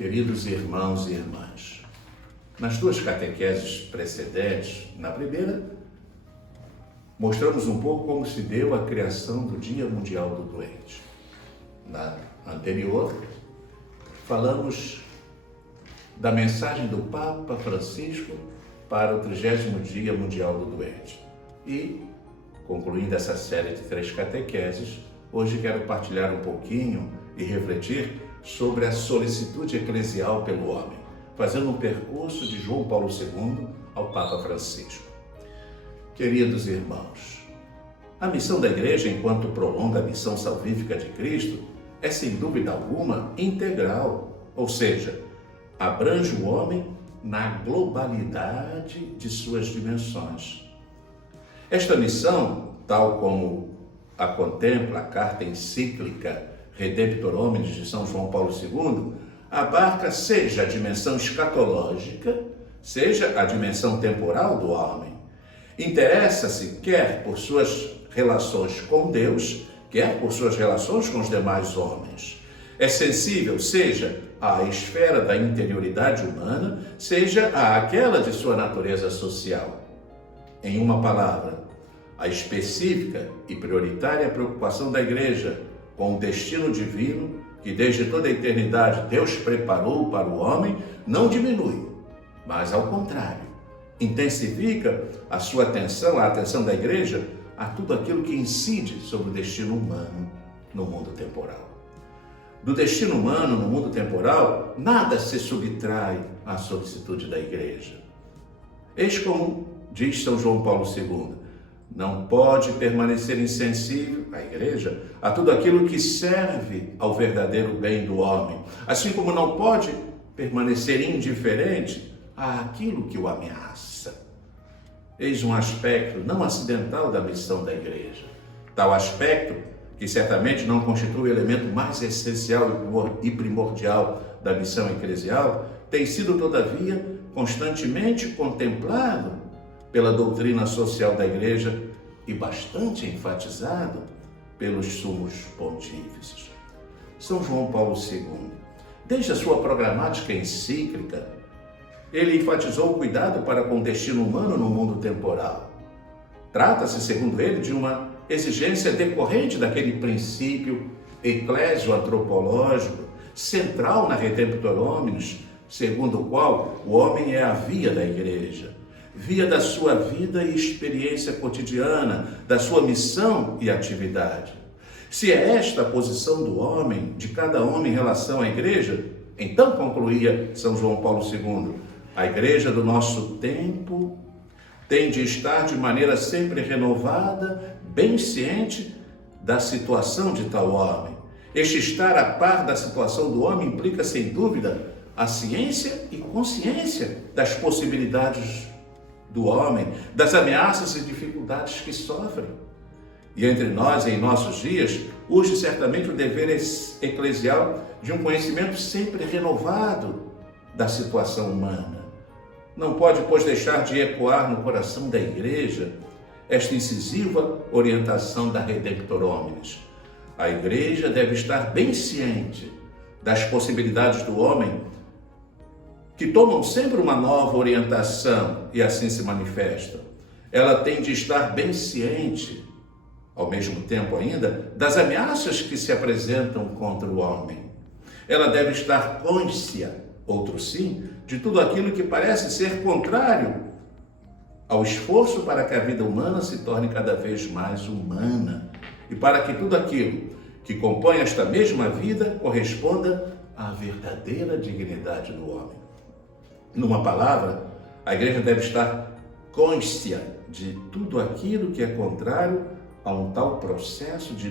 Queridos irmãos e irmãs, nas duas catequeses precedentes, na primeira, mostramos um pouco como se deu a criação do Dia Mundial do Doente. Na anterior, falamos da mensagem do Papa Francisco para o 30º Dia Mundial do Doente. E, concluindo essa série de 3 catequeses, hoje quero partilhar um pouquinho e refletir sobre a solicitude eclesial pelo homem, fazendo um percurso de João Paulo II ao Papa Francisco. Queridos irmãos, a missão da Igreja, enquanto prolonga a missão salvífica de Cristo, é sem dúvida alguma integral, ou seja, abrange o homem na globalidade de suas dimensões. Esta missão, tal como a contempla a carta encíclica Redemptor Hominis de São João Paulo II, abarca seja a dimensão escatológica, seja a dimensão temporal do homem. Interessa-se quer por suas relações com Deus, quer por suas relações com os demais homens. É sensível, seja à esfera da interioridade humana, seja àquela de sua natureza social. Em uma palavra, a específica e prioritária preocupação da Igreja com o destino divino que desde toda a eternidade Deus preparou para o homem não diminui, mas ao contrário, intensifica a sua atenção, a atenção da Igreja a tudo aquilo que incide sobre o destino humano no mundo temporal. Do destino humano no mundo temporal, nada se subtrai à solicitude da Igreja. Eis como diz São João Paulo II, não pode permanecer insensível, a Igreja, a tudo aquilo que serve ao verdadeiro bem do homem, assim como não pode permanecer indiferente àquilo que o ameaça. Eis um aspecto não acidental da missão da Igreja. Tal aspecto, que certamente não constitui o elemento mais essencial e primordial da missão eclesial, tem sido, todavia, constantemente contemplado pela doutrina social da Igreja e bastante enfatizado pelos sumos pontífices. São João Paulo II, desde a sua programática encíclica, ele enfatizou o cuidado para com o destino humano no mundo temporal. Trata-se, segundo ele, de uma exigência decorrente daquele princípio eclésio-antropológico central na Redemptor Hominis, segundo o qual o homem é a via da Igreja, via da sua vida e experiência cotidiana, da sua missão e atividade. Se é esta a posição do homem, de cada homem em relação à Igreja, então, concluía São João Paulo II, a Igreja do nosso tempo tem de estar de maneira sempre renovada, bem ciente da situação de tal homem. Este estar a par da situação do homem implica, sem dúvida, a ciência e consciência das possibilidades do homem, das ameaças e dificuldades que sofre. E entre nós, em nossos dias, urge certamente o dever eclesial de um conhecimento sempre renovado da situação humana. Não pode, pois, deixar de ecoar no coração da Igreja esta incisiva orientação da Redemptor Hominis. A Igreja deve estar bem ciente das possibilidades do homem, que tomam sempre uma nova orientação e assim se manifestam. Ela tem de estar bem ciente, ao mesmo tempo ainda, das ameaças que se apresentam contra o homem. Ela deve estar cônscia, outro sim, de tudo aquilo que parece ser contrário ao esforço para que a vida humana se torne cada vez mais humana e para que tudo aquilo que compõe esta mesma vida corresponda à verdadeira dignidade do homem. Numa palavra, a Igreja deve estar cônscia de tudo aquilo que é contrário a um tal processo de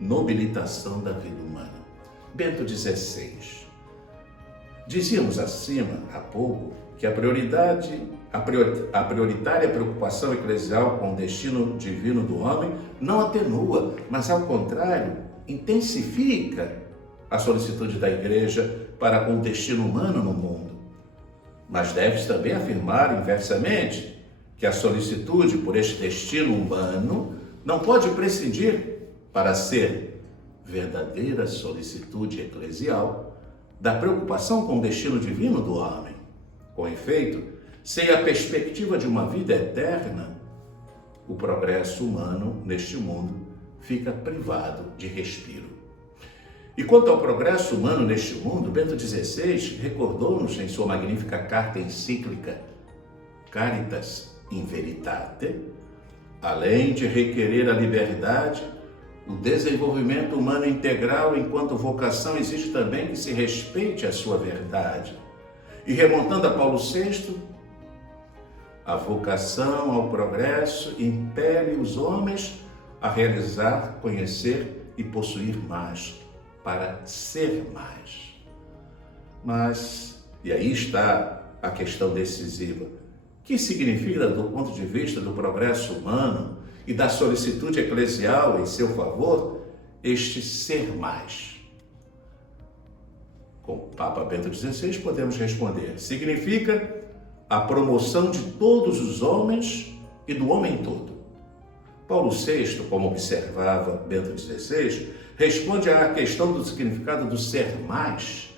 nobilitação da vida humana. Bento XVI. Dizíamos acima, há pouco, que a prioritária preocupação eclesial com o destino divino do homem não atenua, mas, ao contrário, intensifica a solicitude da Igreja para com o destino humano no mundo. Mas deve-se também afirmar, inversamente, que a solicitude por este destino humano não pode prescindir, para ser verdadeira solicitude eclesial, da preocupação com o destino divino do homem. Com efeito, sem a perspectiva de uma vida eterna, o progresso humano neste mundo fica privado de respiro. E quanto ao progresso humano neste mundo, Bento XVI recordou-nos em sua magnífica carta encíclica Caritas in Veritate, além de requerer a liberdade, o desenvolvimento humano integral enquanto vocação exige também que se respeite a sua verdade. E remontando a Paulo VI, a vocação ao progresso impele os homens a realizar, conhecer e possuir mais, para ser mais. Mas, e aí está a questão decisiva, o que significa, do ponto de vista do progresso humano e da solicitude eclesial em seu favor, este ser mais? Com o Papa Bento XVI podemos responder: significa a promoção de todos os homens e do homem todo. Paulo VI, como observava Bento XVI, responde à questão do significado do ser mais,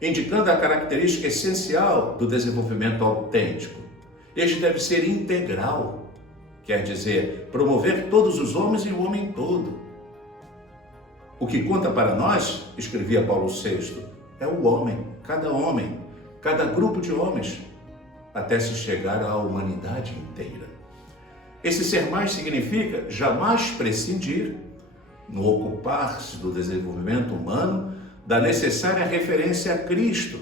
indicando a característica essencial do desenvolvimento autêntico. Este deve ser integral, quer dizer, promover todos os homens e o homem todo. O que conta para nós, escrevia Paulo VI, é o homem, cada grupo de homens, até se chegar à humanidade inteira. Esse ser mais significa jamais prescindir, no ocupar-se do desenvolvimento humano, da necessária referência a Cristo,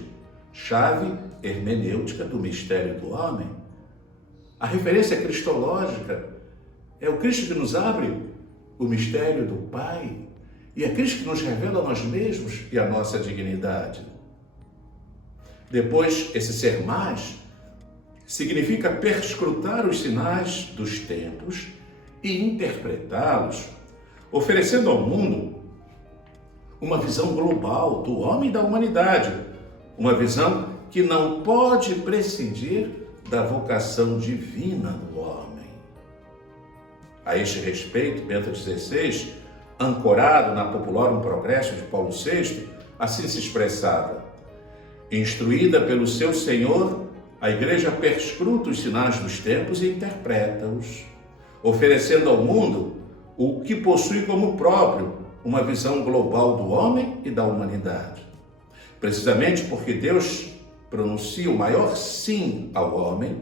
chave hermenêutica do mistério do homem. A referência cristológica é o Cristo que nos abre o mistério do Pai, e é Cristo que nos revela a nós mesmos e a nossa dignidade. Depois, esse ser mais significa perscrutar os sinais dos tempos e interpretá-los, oferecendo ao mundo uma visão global do homem e da humanidade, uma visão que não pode prescindir da vocação divina do homem. A este respeito, Bento XVI, ancorado na Populorum Progressio de Paulo VI, assim se expressava: instruída pelo seu Senhor, a Igreja perscruta os sinais dos tempos e interpreta-os, oferecendo ao mundo o que possui como próprio uma visão global do homem e da humanidade. Precisamente porque Deus pronuncia o maior sim ao homem,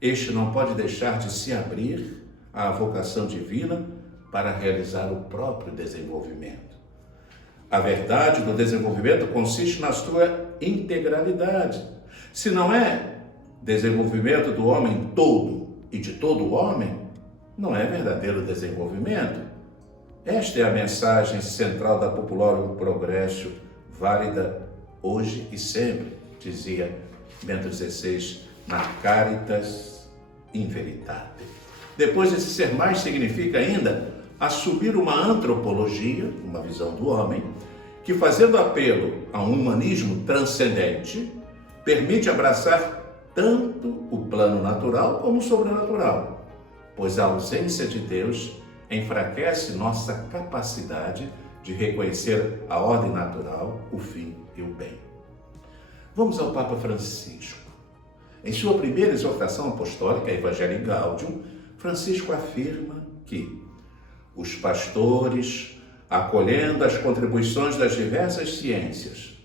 este não pode deixar de se abrir à vocação divina para realizar o próprio desenvolvimento. A verdade do desenvolvimento consiste na sua integralidade. Se não é desenvolvimento do homem todo e de todo o homem, não é verdadeiro desenvolvimento. Esta é a mensagem central da Populorum Progressio, válida hoje e sempre, dizia Bento XVI na Caritas in Veritate. Depois, esse ser mais significa ainda assumir uma antropologia, uma visão do homem, que, fazendo apelo a um humanismo transcendente, permite abraçar tanto o plano natural como o sobrenatural, pois a ausência de Deus enfraquece nossa capacidade de reconhecer a ordem natural, o fim e o bem. Vamos ao Papa Francisco. Em sua primeira exortação apostólica, Evangelii Gaudium, Francisco afirma que os pastores, acolhendo as contribuições das diversas ciências,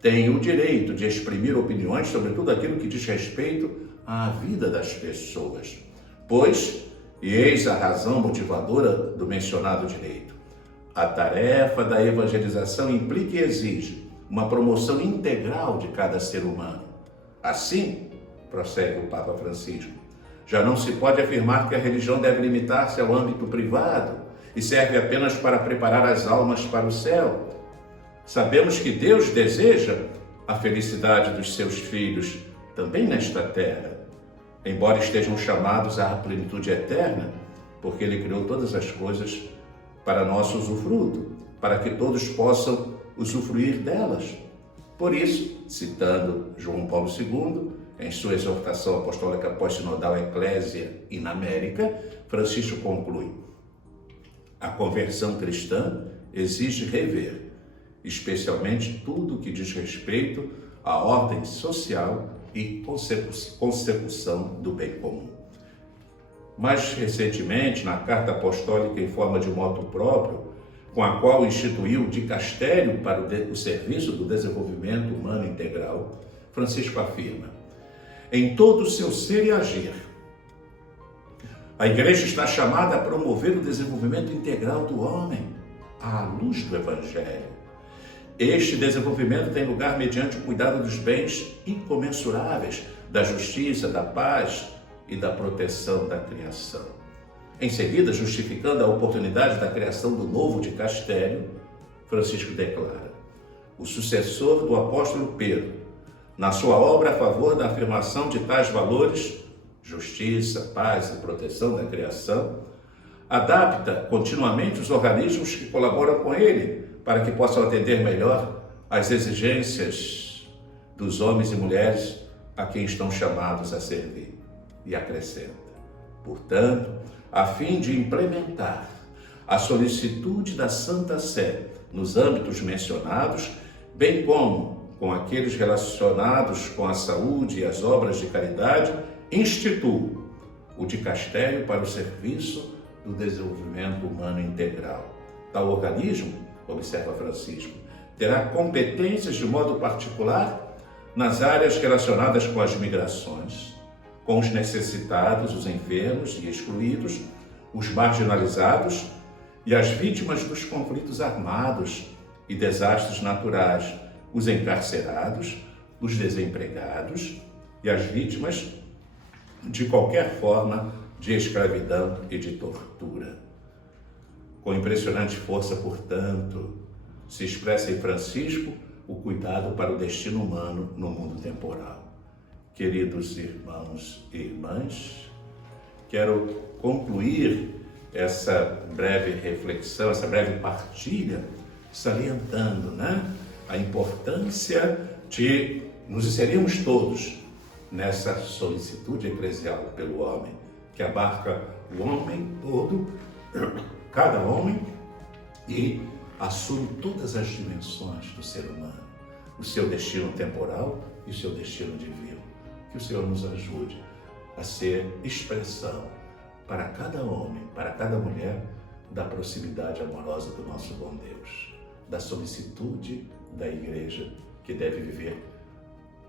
têm o direito de exprimir opiniões sobre tudo aquilo que diz respeito à vida das pessoas, pois, e eis a razão motivadora do mencionado direito, a tarefa da evangelização implica e exige uma promoção integral de cada ser humano. Assim, prossegue o Papa Francisco, já não se pode afirmar que a religião deve limitar-se ao âmbito privado e serve apenas para preparar as almas para o céu. Sabemos que Deus deseja a felicidade dos seus filhos também nesta terra, embora estejam chamados à plenitude eterna, porque Ele criou todas as coisas para nosso usufruto, para que todos possam usufruir delas. Por isso, citando João Paulo II, em sua exortação apostólica pós-sinodal Ecclesia in America, Francisco conclui: a conversão cristã exige rever especialmente tudo que diz respeito à ordem social e consecução do bem comum. Mais recentemente, na Carta Apostólica em forma de motu próprio, com a qual instituiu o dicastério para o serviço do desenvolvimento humano integral, Francisco afirma: em todo o seu ser e agir, a Igreja está chamada a promover o desenvolvimento integral do homem, à luz do Evangelho. Este desenvolvimento tem lugar mediante o cuidado dos bens incomensuráveis, da justiça, da paz e da proteção da criação. Em seguida, justificando a oportunidade da criação do novo dicastério, Francisco declara: o sucessor do apóstolo Pedro, na sua obra a favor da afirmação de tais valores, justiça, paz e proteção da criação, adapta continuamente os organismos que colaboram com ele para que possam atender melhor às exigências dos homens e mulheres a quem estão chamados a servir. E acrescenta: portanto, a fim de implementar a solicitude da Santa Sé nos âmbitos mencionados, bem como com aqueles relacionados com a saúde e as obras de caridade, instituo o dicastério para o serviço do desenvolvimento humano integral. Tal organismo, observa Francisco, terá competências de modo particular nas áreas relacionadas com as migrações, com os necessitados, os enfermos e excluídos, os marginalizados e as vítimas dos conflitos armados e desastres naturais, os encarcerados, os desempregados e as vítimas de qualquer forma de escravidão e de tortura. Com impressionante força, portanto, se expressa em Francisco o cuidado para o destino humano no mundo temporal. Queridos irmãos e irmãs, quero concluir essa breve reflexão, essa breve partilha, salientando, a importância de nos inserirmos todos nessa solicitude eclesial pelo homem, que abarca o homem todo, cada homem, e assume todas as dimensões do ser humano, o seu destino temporal e o seu destino divino. Que o Senhor nos ajude a ser expressão para cada homem, para cada mulher, da proximidade amorosa do nosso bom Deus, da solicitude da Igreja, que deve viver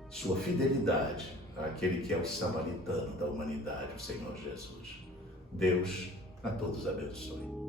sua fidelidade àquele que é o samaritano da humanidade, o Senhor Jesus. Deus a todos abençoe.